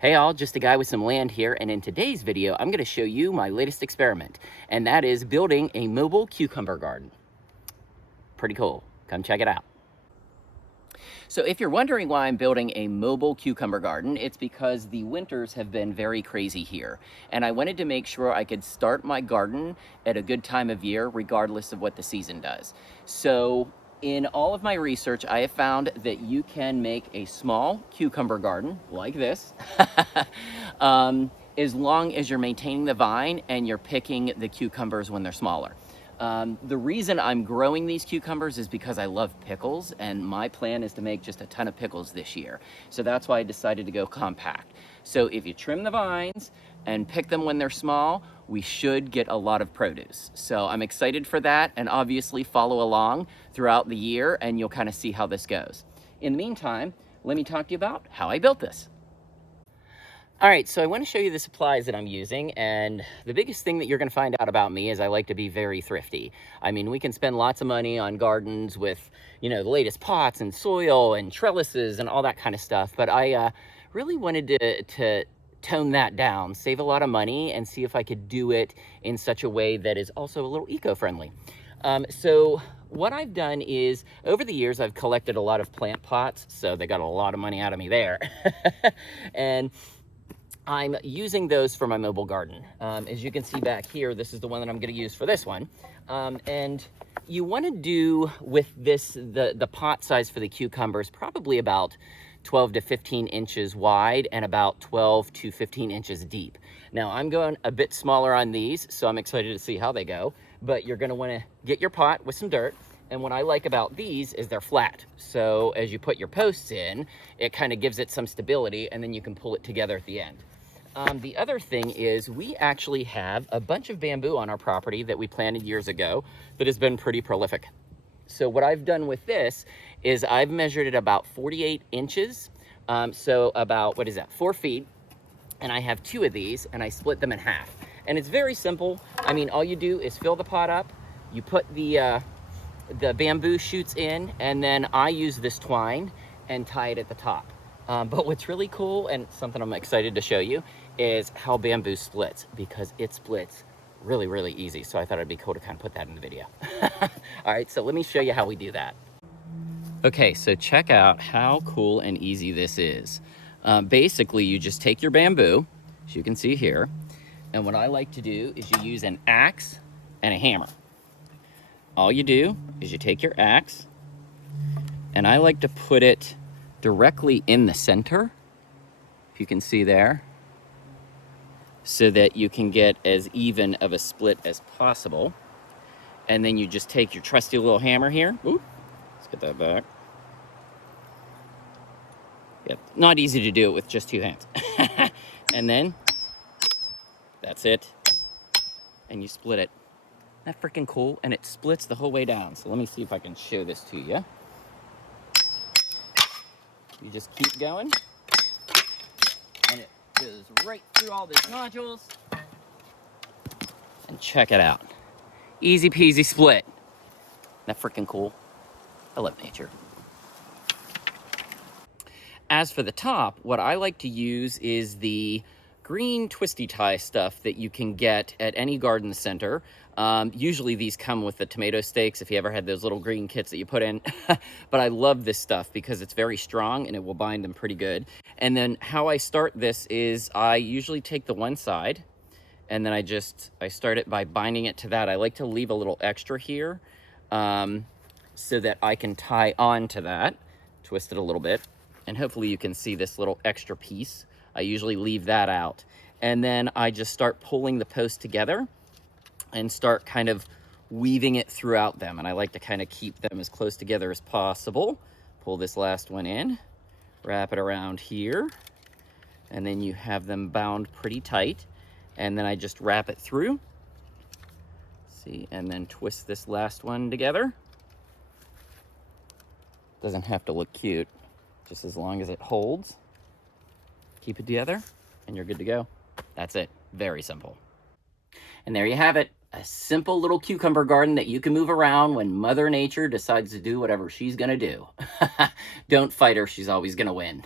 Hey all, just a guy with some land here, and in today's video I'm going to show you my latest experiment, and that is building a mobile cucumber garden. Pretty cool. Come check it out. So if you're wondering why I'm building a mobile cucumber garden, it's because the winters have been very crazy here, and I wanted to make sure I could start my garden at a good time of year regardless of what the season does. So in all of my research, I have found that you can make a small cucumber garden like this as long as you're maintaining the vine and you're picking the cucumbers when they're smaller. The reason I'm growing these cucumbers is because I love pickles, and my plan is to make just a ton of pickles this year. So that's why I decided to go compact. So if you trim the vines and pick them when they're small, we should get a lot of produce. So I'm excited for that, and obviously follow along throughout the year and you'll kind of see how this goes. In the meantime, let me talk to you about how I built this. All right, so I want to show you the supplies that I'm using, and the biggest thing that you're going to find out about me is I like to be very thrifty. I mean, we can spend lots of money on gardens with, you know, the latest pots and soil and trellises and all that kind of stuff, but I really wanted to tone that down, save a lot of money, and see if I could do it in such a way that is also a little eco-friendly. So what I've done is, over the years, I've collected a lot of plant pots, so they got a lot of money out of me there. And I'm using those for my mobile garden. As you can see back here, this is the one that I'm going to use for this one. And you want to do with this, the pot size for the cucumbers, probably about 12 to 15 inches wide and about 12 to 15 inches deep. Now I'm going a bit smaller on these, so I'm excited to see how they go, but you're going to want to get your pot with some dirt. And what I like about these is they're flat. So as you put your posts in, it kind of gives it some stability, and then you can pull it together at the end. The other thing is we actually have a bunch of bamboo on our property that we planted years ago that has been pretty prolific. So what I've done with this is I've measured it about 48 inches. So about, 4 feet. And I have 2 of these, and I split them in half. And it's very simple. I mean, all you do is fill the pot up, you put the bamboo shoots in, and then I use this twine and tie it at the top. But what's really cool, and something I'm excited to show you, is how bamboo splits, because it splits really, really easy. So I thought it'd be cool to kind of put that in the video. All right, so let me show you how we do that. Okay, so check out how cool and easy this is. Basically, you just take your bamboo, as you can see here, and what I like to do is you use an axe and a hammer. All you do is you take your axe, and I like to put it directly in the center, if you can see there, so that you can get as even of a split as possible. And then you just take your trusty little hammer here. Ooh, let's get that back. Yep, not easy to do it with just 2 hands. And then that's it, and you split it. Isn't that freaking cool? And it splits the whole way down. So let me see if I can show this to you. You just keep going, and it goes right through all these nodules. And check it out. Easy peasy split. Isn't that freaking cool? I love nature. As for the top, what I like to use is the green twisty tie stuff that you can get at any garden center. Usually these come with the tomato stakes, if you ever had those little green kits that you put in. But I love this stuff because it's very strong and it will bind them pretty good. And then how I start this is I usually take the one side, and then I start it by binding it to that. I like to leave a little extra here so that I can tie on to that, twist it a little bit, and hopefully you can see this little extra piece. I usually leave that out. And then I just start pulling the post together and start kind of weaving it throughout them. And I like to kind of keep them as close together as possible. Pull this last one in, wrap it around here, and then you have them bound pretty tight. And then I just wrap it through. See, and then twist this last one together. Doesn't have to look cute, just as long as it holds. Keep it together, and you're good to go. That's it. Very simple. And there you have it. A simple little cucumber garden that you can move around when Mother Nature decides to do whatever she's gonna do. Don't fight her, she's always gonna win.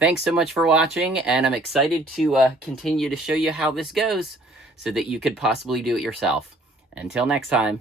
Thanks so much for watching, and I'm excited to continue to show you how this goes so that you could possibly do it yourself. Until next time.